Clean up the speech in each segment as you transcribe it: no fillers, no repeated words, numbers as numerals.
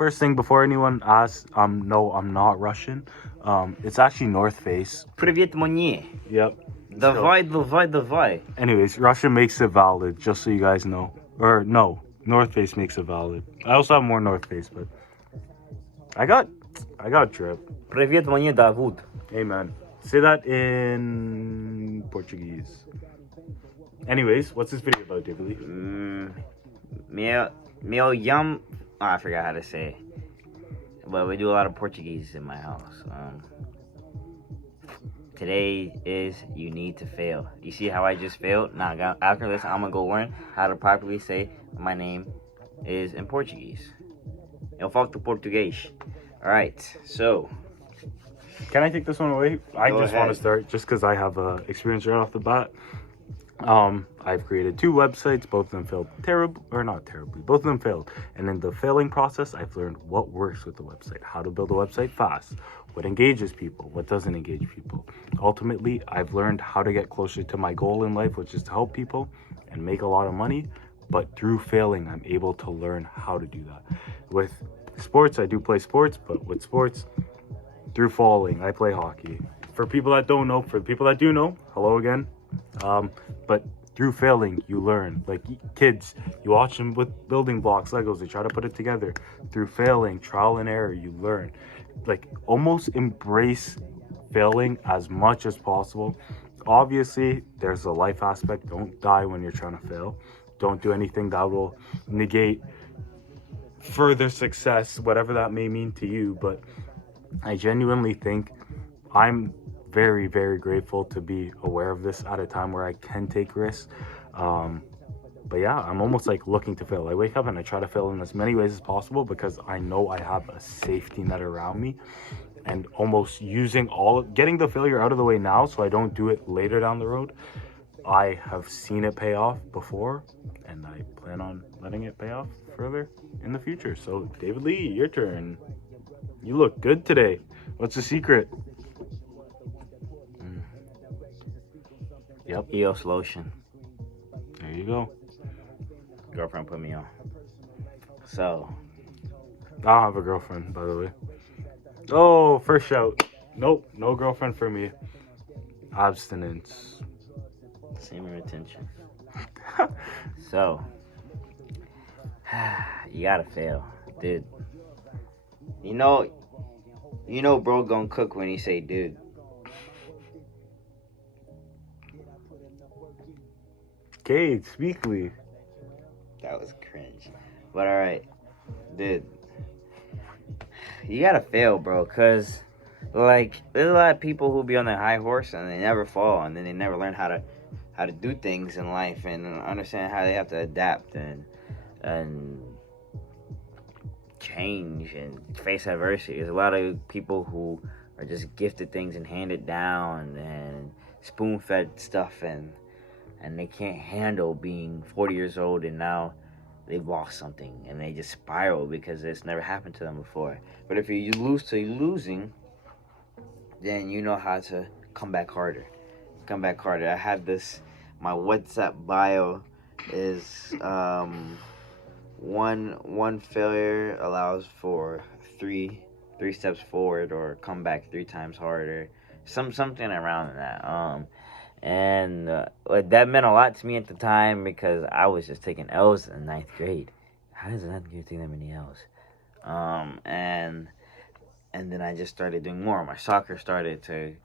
First thing before anyone asks, no, I'm not Russian. It's actually North Face. Привет, мне. Yep. Давай. Anyways, Russia makes it valid, just so you guys know. Or no, North Face makes it valid. I also have more North Face, but I got drip. Привет, мне Давud. Amen. Say that in Portuguese. Anyways, what's this video about, David Lee? I forgot how to say it. But we do a lot of Portuguese in my house. Today is You.Need.To.Fail. You see how I just failed? Now, after this, I'm going to go learn how to properly say my name is in Portuguese. Eu falo português. Alright, so. Can I take this one away? I just want to start just because I have experience right off the bat. I've created 2 websites. Both of them failed not terribly. Both of them failed. And in the failing process, I've learned what works with the website, how to build a website fast, what engages people, what doesn't engage people. Ultimately, I've learned how to get closer to my goal in life, which is to help people and make a lot of money. But through failing, I'm able to learn how to do that. With sports, I do play sports, but with sports, through falling, I play hockey. For people that don't know, for people that do know, hello again. But through failing, you learn. Like kids, you watch them with building blocks, Legos, they try to put it together. Through failing, trial and error, you learn. Like almost embrace failing as much as possible. Obviously, there's a life aspect. Don't die when you're trying to fail. Don't do anything that will negate further success, whatever that may mean to you. But I genuinely think I'm very, very grateful to be aware of this at a time where I can take risks. But yeah, I'm almost like looking to fail. I wake up and I try to fail in as many ways as possible because I know I have a safety net around me, and almost getting the failure out of the way now so I don't do it later down the road. I have seen it pay off before, and I plan on letting it pay off further in the future. So David Lee, your turn. You look good today. What's the secret? Yep. EOS lotion. There you go. Girlfriend put me on. So. I don't have a girlfriend, by the way. Oh, first shout. Nope, no girlfriend for me. Abstinence. Same retention. So. You gotta fail, dude. You know bro gonna cook when he say dude. Kate, Speakly. That was cringe. But alright, dude. You gotta fail, bro, cause like there's a lot of people who be on their high horse and they never fall, and then they never learn how to do things in life and understand how they have to adapt and change and face adversity. There's a lot of people who are just gifted things and handed down and spoon-fed stuff, and they can't handle being 40 years old and now they've lost something and they just spiral because it's never happened to them before. But if you lose to losing, then you know how to come back harder. I had this, my WhatsApp bio is one failure allows for three steps forward, or come back 3 times harder. Something around that. And that meant a lot to me at the time because I was just taking L's in 9th grade. How does a 9th grade take that many L's? And then I just started doing more. My soccer started to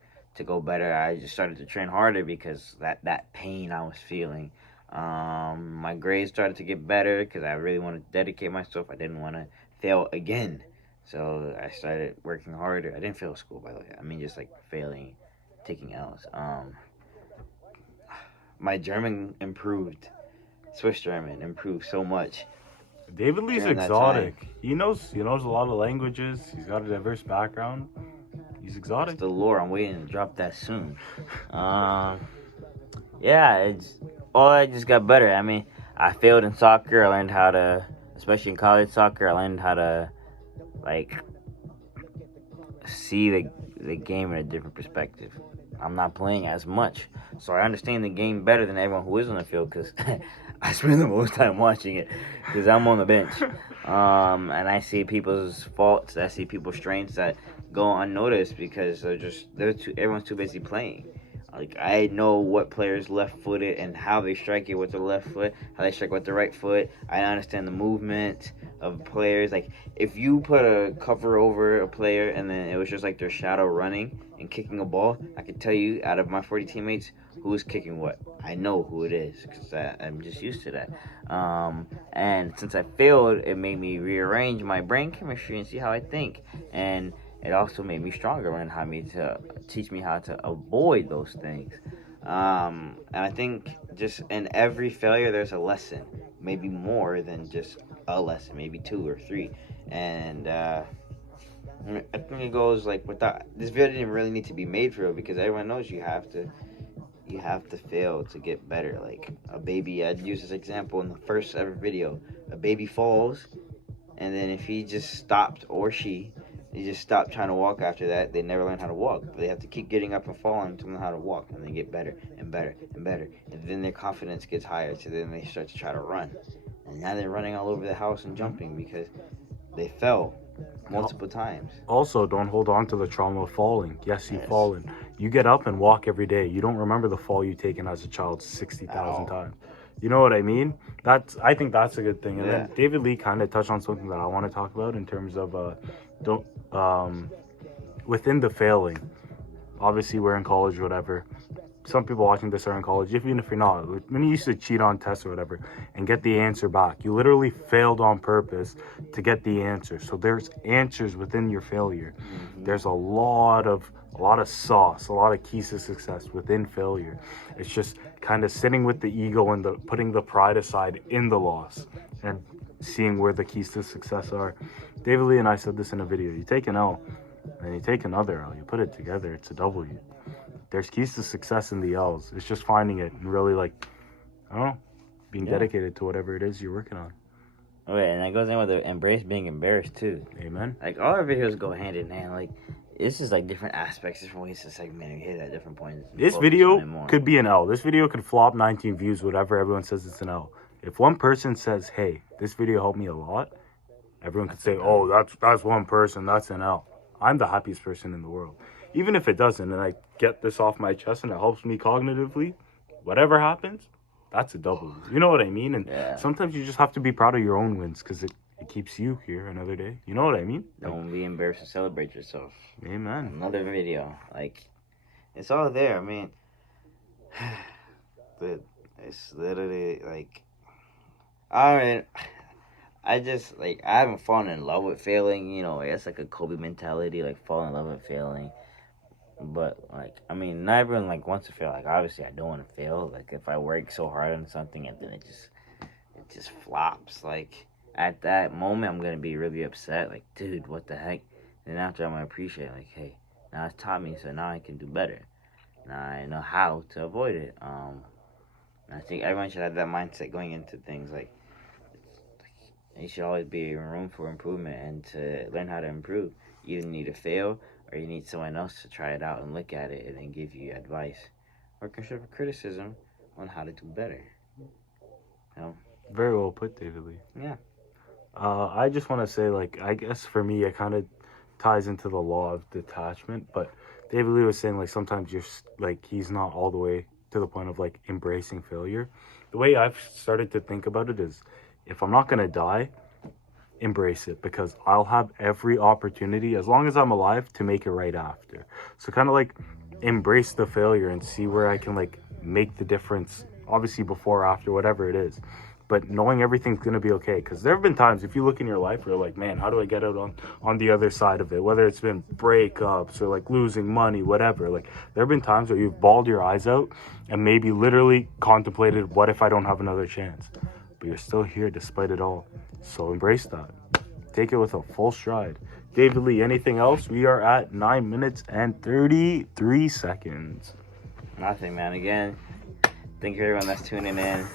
go better. I just started to train harder because that pain I was feeling. My grades started to get better because I really wanted to dedicate myself. I didn't want to fail again. So I started working harder. I didn't fail school, by the way. I mean, just like failing, taking L's. My German improved. Swiss German improved so much. David Lee's exotic. He knows a lot of languages. He's got a diverse background. He's exotic. It's the lore. I'm waiting to drop that soon. Yeah, I just got better. I mean, I failed in soccer. I learned how to, especially in college soccer, I learned how to like see the game in a different perspective. I'm not playing as much, so I understand the game better than everyone who is on the field because I spend the most time watching it because I'm on the bench. And I see people's faults. I see people's strengths that go unnoticed because everyone's too busy playing. Like, I know what players left-footed and how they strike it with the left foot, how they strike with the right foot. I understand the movement of players. Like, if you put a cover over a player and then it was just like their shadow running and kicking a ball, I can tell you out of my 40 teammates who's kicking what. I know who it is because I'm just used to that. And since I failed, it made me rearrange my brain chemistry and see how I think. And it also made me stronger and teach me how to avoid those things. And I think just in every failure, there's a lesson, maybe more than just a lesson, maybe 2 or 3. And I think it goes like without this video didn't really need to be made for real because everyone knows you have to fail to get better. Like a baby, I'd use this example in the first ever video. A baby falls, and then if he just stopped or she just stopped trying to walk after that, they never learn how to walk. They have to keep getting up and falling to learn how to walk, and they get better and better and better. And then their confidence gets higher, so then they start to try to run. And now they're running all over the house and jumping because they fell multiple times. Also, don't hold on to the trauma of falling. Yes, you've Yes. fallen. You get up and walk every day. You don't remember the fall you've taken as a child 60,000 times. You know what I mean? I think that's a good thing. And then David Lee kind of touched on something that I want to talk about in terms of within the failing. Obviously, we're in college or whatever. Some people watching this are in college, even if you're not. When you used to cheat on tests or whatever and get the answer back, you literally failed on purpose to get the answer. So there's answers within your failure. There's a lot of sauce, a lot of keys to success within failure. It's just kind of sitting with the ego and putting the pride aside in the loss and seeing where the keys to success are. David Lee and I said this in a video. You take an L and you take another L. You put it together, it's a W. There's keys to success in the L's. It's just finding it and really, like, I don't know, being dedicated to whatever it is you're working on. Oh, yeah, and that goes in with the embrace being embarrassed, too. Amen. Like, all our videos go hand in hand. Like, it's just, like, different aspects, different ways to segment and hit at different points. This video could be an L. This video could flop 19 views, whatever everyone says it's an L. If one person says, hey, this video helped me a lot, everyone could say, oh, that's one person, that's an L. I'm the happiest person in the world. Even if it doesn't, and I get this off my chest and it helps me cognitively, whatever happens, that's a W. You know what I mean? And sometimes you just have to be proud of your own wins because it keeps you here another day. You know what I mean? Don't be embarrassed to celebrate yourself. Amen. Another video. Like, it's all there. I mean, but it's literally like, I haven't fallen in love with failing. You know, it's like a Kobe mentality, like falling in love with failing. But, like, I mean, not everyone, like, wants to fail. Like, obviously, I don't want to fail. Like, if I work so hard on something and then it just flops, like, at that moment, I'm going to be really upset. Like, dude, what the heck? And after, I'm going to appreciate, like, hey, now it's taught me, so now I can do better. Now I know how to avoid it. I think everyone should have that mindset going into things. Like, you should always be in room for improvement and to learn how to improve. You either need to fail or you need someone else to try it out and look at it and then give you advice or constructive criticism on how to do better. You know? Very well put, David Lee. Yeah. I just want to say, like, I guess for me, it kind of ties into the law of detachment. But David Lee was saying, like, sometimes you're, like, he's not all the way to the point of, like, embracing failure. The way I've started to think about it is, if I'm not going to die, embrace it, because I'll have every opportunity as long as I'm alive to make it right after. So kind of like embrace the failure and see where I can like make the difference, obviously before or after, whatever it is, but knowing everything's going to be okay. Because there have been times, if you look in your life, you're like, man, how do I get out on the other side of it? Whether it's been breakups or like losing money, whatever, like there have been times where you've bawled your eyes out and maybe literally contemplated, what if I don't have another chance? But you're still here despite it all. So embrace that. Take it with a full stride. David Lee, anything else? We are at 9 minutes and 33 seconds. Nothing, man. Again, thank you everyone that's tuning in.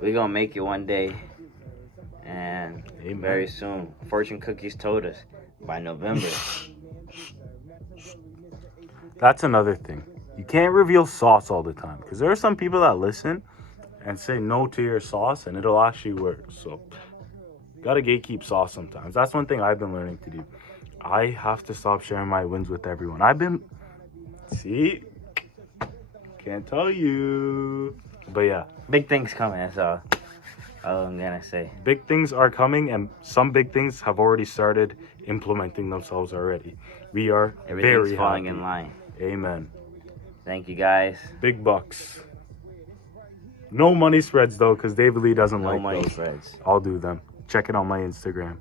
We're going to make it one day. And very soon. Fortune cookies told us by November. That's another thing. You can't reveal sauce all the time. Because there are some people that listen and say no to your sauce, and it'll actually work. So, gotta gatekeep sauce sometimes. That's one thing I've been learning to do. I have to stop sharing my wins with everyone. See, can't tell you. But yeah. Big things coming, that's all I'm gonna say. Big things are coming, and some big things have already started implementing themselves already. We are Everything's very falling happy. in line. Amen. Thank you, guys. Big bucks. No money spreads though, because David Lee doesn't No like money those. spreads. I'll do them. Check it on my Instagram.